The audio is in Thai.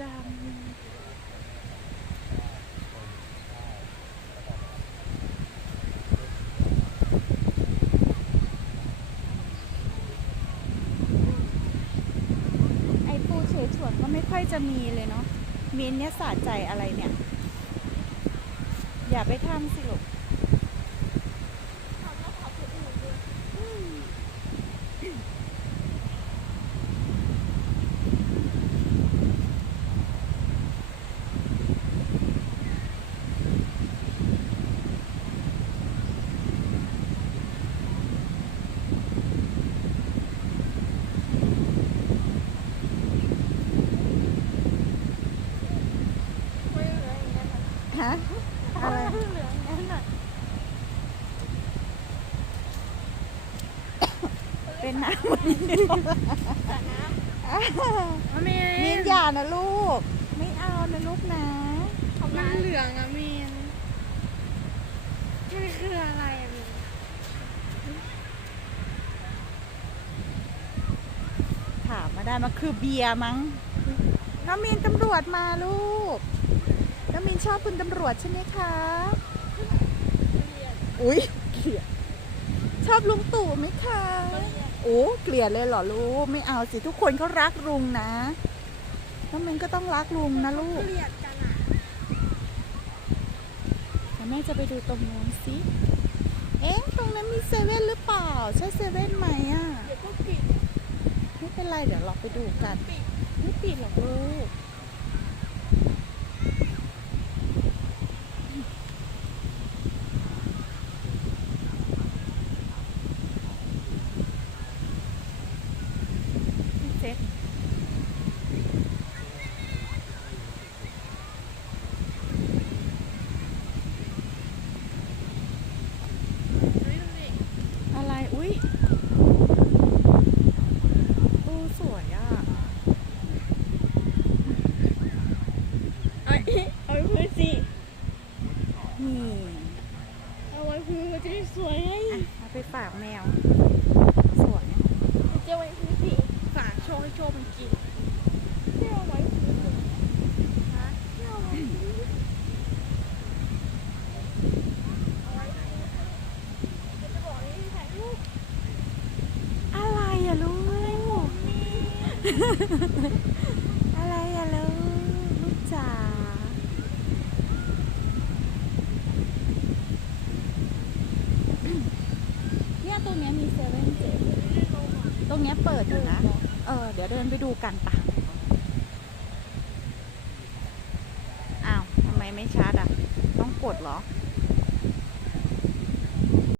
จังไอ้ปูเฉยฉวนก็ไม่ค่อยจะมีเลยเนาะมีนเนี่ยสะใจอะไรเนี่ย อย่าไปทำสิลูก ฮะอะไรเหลืองนั่นน่ะเป็นน้ำมันเดียวสระน้ำมันมีมีนอย่านะลูก ไม่เอานะลูกนะมันเหลืองอะมีนมันคืออะไรอะมีนถามมาได้มันคือเบียร์มั้งน้องมีนตำรวจมาลูก น้องมีนชอบคุณตำรวจใช่ไหมคะ อุ้ยเกลียด ชอบลุงตู่ไหมคะ โอ้เกลียดเลยเหรอลูก ไม่เอาสิทุกคนเขารักลุงนะ น้องมีนก็ต้องรักลุงนะลูกเกลียดกันอะเดี๋ยวแม่จะไปดูตรงนู้นสิ เอ๊ะตรงนั้นมีเซเว่นหรือเปล่า ใช่เซเว่นไหมอะ เดี๋ยวก็ปิด ไม่เป็นไรเดี๋ยวเราไปดูกัน ไม่ปิดหรอกลูก เซ็ตเฮ้ยดูดิอะไร อุ้ยปูสวยอะเอ้ยเอาไว้พื้นสินี่เอาไว้พื้นมันจะได้สวยไงอะเอาไปฝากแมว สวย มันจะไว้พื้นสิฝาก โชว์มันกินไม่เอาไว้ฮะไม่เอาไว้เอาไว้พื้นเดี๋ยวจะบอกให้ถ่ายรูปอะไรอะลูกอะไรอะลูกลูกจ๋าเนี่ยตรงเนี้ยมีเซเว่นเจ็ตรงเนี้ยเปิดอยู่นะ ออ เดี๋ยวเดินไปดูกันปะอ้าวทำไมไม่ชาร์จอะ ต้องกดเหรอ